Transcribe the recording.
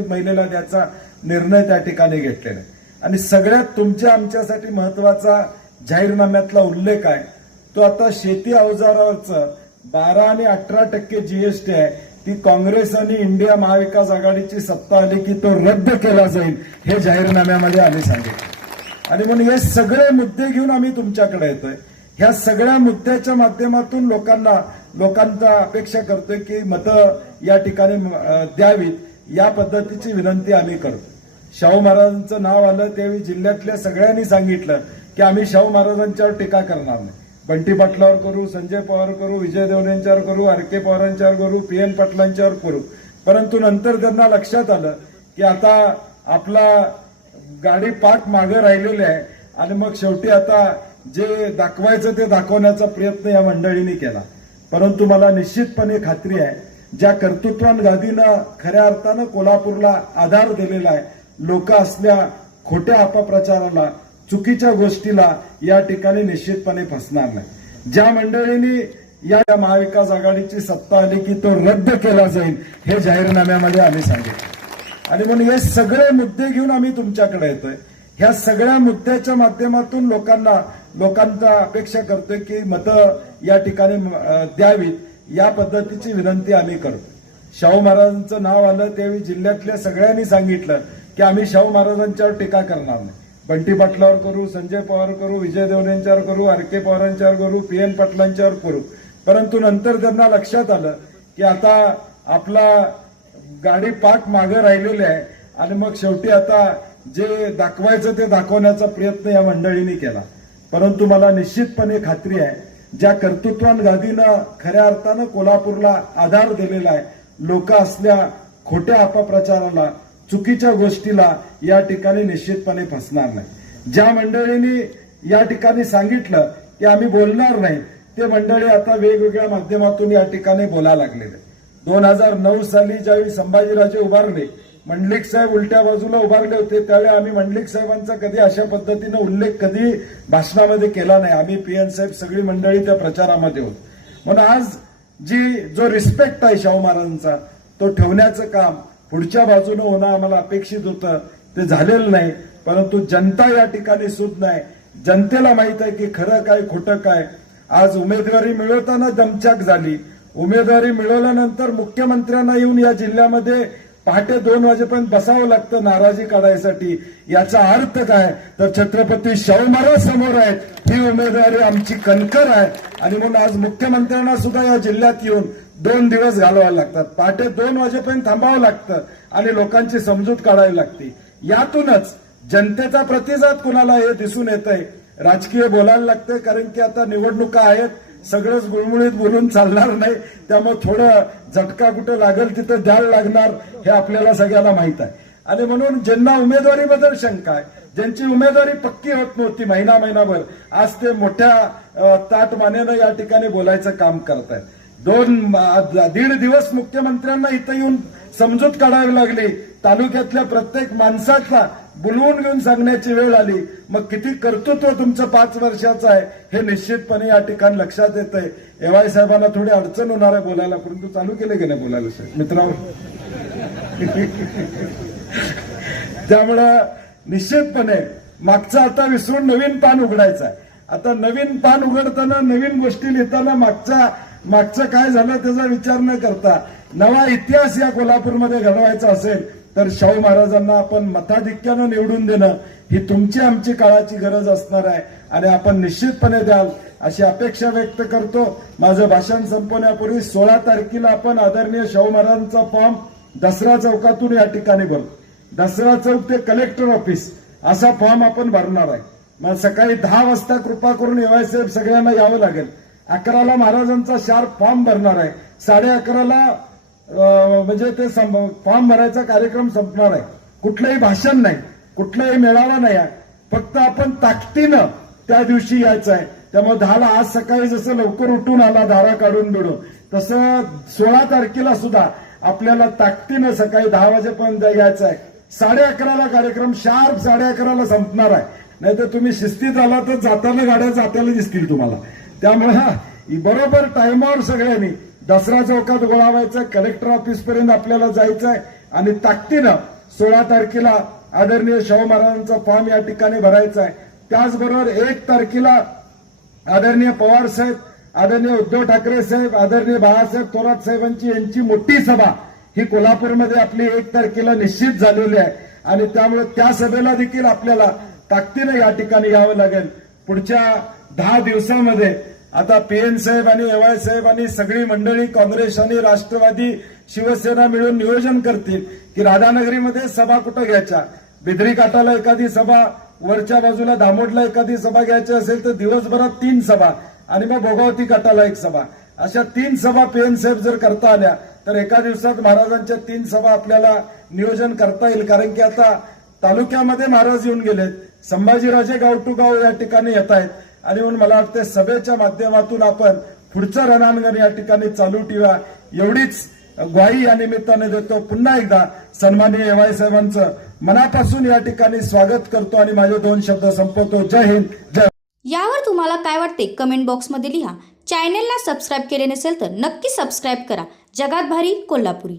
महिलेला द्यायचा निर्णय त्या ठिकाणी घेतलेला आहे आणि सगळ्यात तुमच्या आमच्यासाठी महत्त्वाचा जाहीरनाम्यातला उल्लेख आहे तो आता शेती अवजारावरचं बारा आणि अठरा टक्के जीएसटी आहे ती काँग्रेस आणि इंडिया महाविकास आघाडीची सत्ता आली की तो रद्द केला जाईल हे जाहीरनाम्यामध्ये आम्ही सांगितलं. आणि म्हणून हे सगळे मुद्दे घेऊन आम्ही तुमच्याकडे येतोय. ह्या सगळ्या मुद्द्याच्या माध्यमातून लोकांना लोकांचा अपेक्षा करतोय की मतं या ठिकाणी द्यावीत. या पद्धतीची विनंती आम्ही करतो शाहू महाराजांचं नाव आलं त्यावेळी जिल्ह्यातल्या सगळ्यांनी सांगितलं की आम्ही शाहू महाराजांच्यावर टीका करणार नाही. बंटी पाटलावर करू संजय पवार करू विजय देवरे यांच्यावर करू आर के पवारांच्यावर करू पी एन पाटलांच्यावर करू. परंतु नंतर त्यांना लक्षात आलं की आता आपला गाडी पाठ मागे राहिलेली आहे आणि मग शेवटी आता जे दाखवायचं ते दाखवण्याचा प्रयत्न या मंडळींनी केला. परंतु मला निश्चितपणे खात्री आहे ज्या कर्तृत्वान गादीनं खऱ्या अर्थानं कोल्हापूरला आधार दिलेला आहे लोक असल्या खोट्या अपप्रचाराला चुकीच्या गोष्टीला या ठिकाणी निश्चितपणे फसणार नाही. ज्या मंडळींनी या महाविकास आघाडीची सत्ता आली की तो रद्द केला जाईल हे जाहीरनाम्यामध्ये आम्ही सांगितलं. आणि म्हणून हे सगळे मुद्दे घेऊन आम्ही तुमच्याकडे येतोय. ह्या सगळ्या मुद्द्याच्या माध्यमातून लोकांना लोकांचा अपेक्षा करतोय की मतं या ठिकाणी द्यावीत. या पद्धतीची विनंती आम्ही करतो शाहू महाराजांचं नाव आलं त्यावेळी जिल्ह्यातल्या सगळ्यांनी सांगितलं की आम्ही शाहू महाराजांच्यावर टीका करणार नाही. बंटी पाटलावर करू संजय पवार करू विजय देवरे यांच्यावर करू आर के पवारांच्यावर करू पी एन पाटलांच्यावर करू. परंतु नंतर त्यांना लक्षात आलं की आता आपला गाडी पाठ मागे राहिलेली आहे आणि मग शेवटी आता जे दाखवायचं ते दाखवण्याचा प्रयत्न या मंडळींनी केला. परंतु मला निश्चितपणे खात्री आहे ज्या कर्तृत्वान गादीनं खऱ्या अर्थानं कोल्हापूरला आधार दिलेला आहे लोक असल्या खोट्या अपप्रचाराला चुकीच्या गोष्टीला या ठिकाणी निश्चितपणे फसणार नाही. ज्या मंडळींनी या ठिकाणी सांगितलं की आम्ही बोलणार नाही ते मंडळी आता वेगवेगळ्या माध्यमातून या ठिकाणी बोला लागलेले दोन हजार नऊ साली ज्यावेळी संभाजीराजे उभारले मंडलिक साहेब उलट्या बाजूला उभारले होते. त्यावेळी आम्ही मंडलिक साहेबांचा कधी अशा पद्धतीनं उल्लेख कधी भाषणामध्ये केला नाही. आम्ही पी एन साहेब सगळी मंडळी त्या प्रचारामध्ये होत. म्हणून आज जी जो रिस्पेक्ट आहे शाहू महाराजांचा तो ठेवण्याचं काम पुढच्या बाजूनं होणं आम्हाला अपेक्षित होतं. ते झालेलं नाही. परंतु जनता या ठिकाणी सुद्ध नाही. जनतेला माहीत आहे की खरं काय खोटं काय. आज उमेदवारी मिळवताना दमचाक झाली. उमेदवारी मिळवल्यानंतर मुख्यमंत्र्यांना येऊन या जिल्ह्यामध्ये पहाटे दोन वाजेपर्यंत बसावं लागतं नाराजी काढायसाठी. याचा अर्थ काय? तर छत्रपती शाहू महाराज समोर आहेत. ही उमेदवारी आमची कणकर आहे. आणि म्हणून आज मुख्यमंत्र्यांना सुद्धा या जिल्ह्यात येऊन दोन दिवस घालवायला लागतात. पहाटे दोन वाजेपर्यंत थांबावं लागतं आणि लोकांची समजूत काढावी लागते. यातूनच जनतेचा प्रतिसाद कुणाला हे दिसून येत आहे राजकीय बोलायला लागतंय कारण की आता निवडणुका आहेत. सगळंच गुळमुळीत बोलून चालणार नाही. त्यामुळे थोडं झटका कुठं लागेल तिथं द्यायला लागणार हे आपल्याला सगळ्याला माहीत आहे. आणि म्हणून ज्यांना उमेदवारीबद्दल शंका आहे ज्यांची उमेदवारी पक्की होत नव्हती महिना महिनाभर आज ते मोठ्या ताटमानेनं या ठिकाणी बोलायचं काम करत आहेत दोन दीड दिवस मुख्यमंत्र्यांना इथं येऊन समजूत काढावी लागली. तालुक्यातल्या प्रत्येक माणसाचा बोलवून घेऊन सांगण्याची वेळ आली. मग किती कर्तृत्व तुमचं पाच वर्षाचं आहे हे निश्चितपणे या ठिकाणी लक्षात येत आहे एवाय साहेबांना थोडी अडचण होणार आहे बोलायला परंतु चालू केले की नाही बोलायला साहेब? मित्रांनो. त्यामुळं निश्चितपणे मागचं आता विसरून नवीन पान उघडायचं आहे. आता नवीन पान उघडताना नवीन गोष्टी लिहिताना मागचा मागचं काय झालं त्याचा विचार न करता नवा इतिहास या कोल्हापूरमध्ये घडवायचा असेल तर शाहू महाराजांना आपण मताधिक्यानं निवडून देणं ही तुमची आमची काळाची गरज असणार आहे. आणि आपण निश्चितपणे द्याल अशी अपेक्षा व्यक्त करतो. माझं भाषण संपवण्यापूर्वी सोळा तारखेला आपण आदरणीय शाहू महाराजांचा फॉर्म दसरा चौकातून या ठिकाणी भरतो दसरा चौक ते कलेक्टर ऑफिस असा फॉर्म आपण भरणार आहे. मग सकाळी दहा वाजता कृपा करून एवाय साहेब सगळ्यांना यावं लागेल. अकराला महाराजांचा शार्प फॉर्म भरणार आहे. साडे अकराला म्हणजे ते सं- फॉर्म भरायचा कार्यक्रम संपणार आहे. कुठलंही भाषण नाही कुठलाही मेळावा नाही आहे. फक्त आपण ताकदीनं त्या दिवशी यायचं आहे. त्यामुळे दहाला आज सकाळी जसं लवकर उठून आला धारा काढून बिडून तसं सोळा तारखेला सुद्धा आपल्याला ताकदीनं सकाळी दहा वाजेपर्यंत यायचं आहे. साडे अकराला कार्यक्रम शार्प साडे अकराला संपणार आहे. नाहीतर तुम्ही शिस्तीत आला तर जाताना गाड्या जाताना दिसतील तुम्हाला. त्यामुळे बरोबर टायमावर सगळ्यांनी दसरा चौकात गोळा व्हायचं कलेक्टर ऑफिस पर्यंत आपल्याला जायचं आहे आणि ताकदीनं सोळा तारखेला आदरणीय शाहू महाराजांचा फॉर्म या ठिकाणी भरायचा आहे त्याचबरोबर एक तारखेला आदरणीय पवार साहेब आदरणीय उद्धव ठाकरे साहेब आदरणीय बाळासाहेब थोरात साहेबांची यांची मोठी सभा ही कोल्हापूरमध्ये आपली एक तारखेला निश्चित झालेली आहे. आणि त्यामुळे त्या सभेला देखील आपल्याला ताकदीनं या ठिकाणी यावं लागेल. पुढच्या दहा दिवसामध्ये आता पीएन साहेब आणि एवाय साहेब आणि सगळी मंडळी काँग्रेस आणि राष्ट्रवादी शिवसेना मिळून नियोजन करतील की राधानगरीमध्ये सभा कुठं घ्यायच्या? बिद्री काटाला एखादी सभा वरच्या बाजूला दामोडला एखादी सभा घ्यायची असेल तर दिवसभरात तीन सभा आणि मग भोगावती काटाला एक सभा. अशा तीन सभा पीएन साहेब जर करता आल्या तर एका दिवसात महाराजांच्या तीन सभा आपल्याला नियोजन करता येईल. कारण की आता तालुक्यामध्ये महाराज येऊन गेलेत. संभाजीराजे गाव टू गाव या ठिकाणी येत आहेत. आणि म्हणून मला वाटतं सभेच्या माध्यमातून आपण पुढचं रणांगण या ठिकाणी चालू ठेवा एवढीच ग्वाही या निमित्ताने देतो. पुन्हा एकदा सन्माननीय एवाय साहेबांचं मनापासून या ठिकाणी स्वागत करतो आणि माझे दोन शब्द संपवतो. जय हिंद. जय यावर तुम्हाला काय वाटते? कमेंट बॉक्समध्ये लिहा. चॅनेलला सबस्क्राईब केले नसेल तर नक्की सबस्क्राईब करा. जगात भारी कोल्हापुरी.